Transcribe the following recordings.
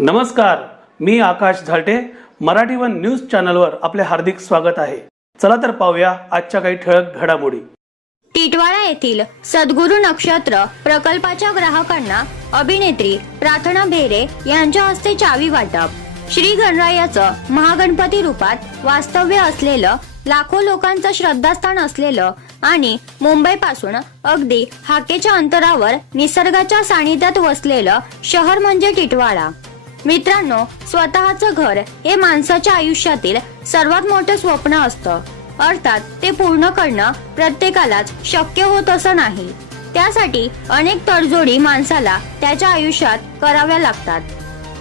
नमस्कार मी Akash Jhalte. Marathi one news चॅनलवर आपले हार्दिक स्वागत आहे. चला तर पाहूया आजच्या काही ठळक घडामोडी. टिटवाळा येथील सद्गुरू नक्षत्र प्रकल्पाच्या ग्राहकांना अभिनेत्री प्रार्थना भेरे यांच्या हस्ते चावी वाटप. श्री गणरायाचं महागणपती रूपात वास्तव्य असलेलं लाखो लोकांचं श्रद्धास्थान असलेलं आणि मुंबईपासून अगदी हाकेच्या अंतरावर निसर्गाच्या सानिध्यात वसलेलं शहर म्हणजे टिटवाळा. मित्रांनो स्वतःचं घर हे माणसाच्या आयुष्यातील सर्वात मोठं स्वप्न असतं. अर्थात ते पूर्ण करणं प्रत्येकालाच शक्य होत असं नाही. त्यासाठी अनेक तडजोडी माणसाला त्याच्या आयुष्यात कराव्या लागतात.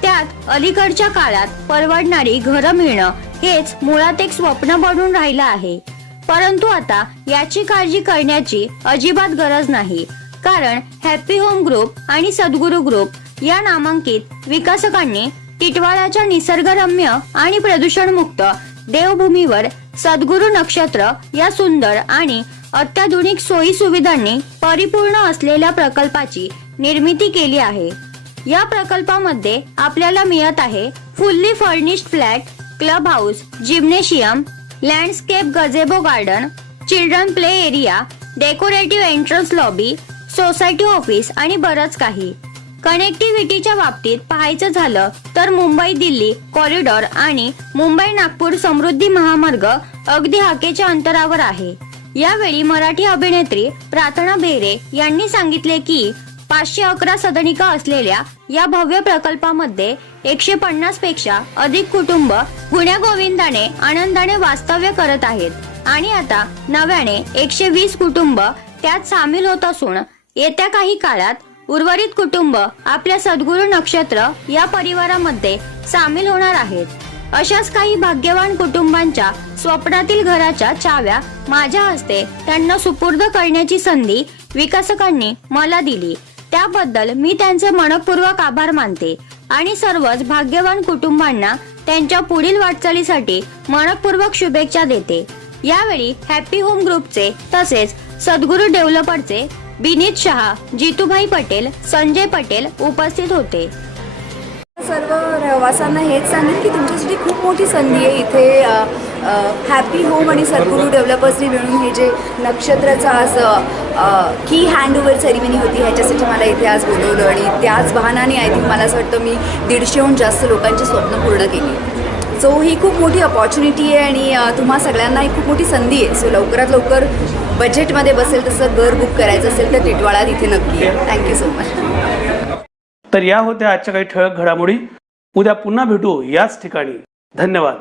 त्यात अलीकडच्या काळात परवडणारी घरं मिळणं हेच मुळात एक स्वप्न बनून राहिलं आहे. परंतु आता याची काळजी करण्याची अजिबात गरज नाही. कारण हॅपी होम ग्रुप आणि सद्गुरू ग्रुप या नामांकित विकासकांनी टिटवाळ्याच्या निसर्गरम्य आणि प्रदूषणमुक्त देवभूमीवर सद्गुरू नक्षत्र या सुंदर आणि अत्याधुनिक सोयी सुविधांनी परिपूर्ण असलेल्या प्रकल्पाची निर्मिती केली आहे. या प्रकल्पामध्ये आपल्याला मिळत आहे fully furnished flat club house gymnasium landscape gazebo garden children play area decorative entrance lobby society office आणि बरंच काही. कनेक्टिव्हिटीच्या बाबतीत पाहायचं झालं तर मुंबई दिल्ली कॉरिडॉर आणि मुंबई नागपूर समृद्धी महामार्ग अगदी हाकेच्या अंतरावर आहे. यावेळी मराठी अभिनेत्री प्रार्थना बेरे यांनी सांगितले की पाचशे अकरा सदनिका असलेल्या या भव्य प्रकल्पामध्ये एकशे पन्नासपेक्षा अधिक कुटुंब गुण्यागोविंदाने आनंदाने वास्तव्य करत आहेत. आणि आता नव्याने एकशे वीस कुटुंब त्यात सामील होत असून येत्या काही काळात उर्वरित कुटुंब आपल्या सद्गुरू नक्षत्र या परिवारामध्ये सामील होणार आहेत. अशाच काही भाग्यवान कुटुंबांच्या स्वप्नातील घराच्या चाव्या माझ्या हस्ते त्यांना सुपूर्द करण्याची संधी विकासकांनी मला दिली. त्याबद्दल मी त्यांचे मनपूर्वक आभार मानते आणि सर्वच भाग्यवान कुटुंबांना त्यांच्या पुढील वाटचालीसाठी मनपूर्वक शुभेच्छा देते. यावेळी हॅपी होम ग्रुपचे तसेच सद्गुरू डेव्हलपरचे विनीत शहा जितूभाई पटेल संजय पटेल उपस्थित होते. सर्व रहिवासांना हेच सांगेन की तुमच्यासाठी खूप मोठी संधी आहे. इथे हॅपी होम आणि सद्गुरू डेव्हलपर्सनी मिळून हे जे नक्षत्राचं आज की हँडओव्हर सेरिमनी होती ह्याच्यासाठी मला इथे आज बोलवलं आणि त्याच बहानाने आय थिंक मला असं वाटतं मी दीडशेहून जास्त लोकांची स्वप्न पूर्ण केली. सो ही खूप मोठी अपॉर्च्युनिटी आहे आणि तुम्हा सगळ्यांना ही खूप मोठी संधी आहे. सो लवकरात लवकर बजेटमध्ये बसेल तसं घर बुक करायचं असेल तर टिटवाळा तिथे नक्की आहे थँक्यू सो मच तर या होत्या आजच्या काही ठळक घडामोडी. उद्या पुन्हा भेटू याच ठिकाणी. धन्यवाद.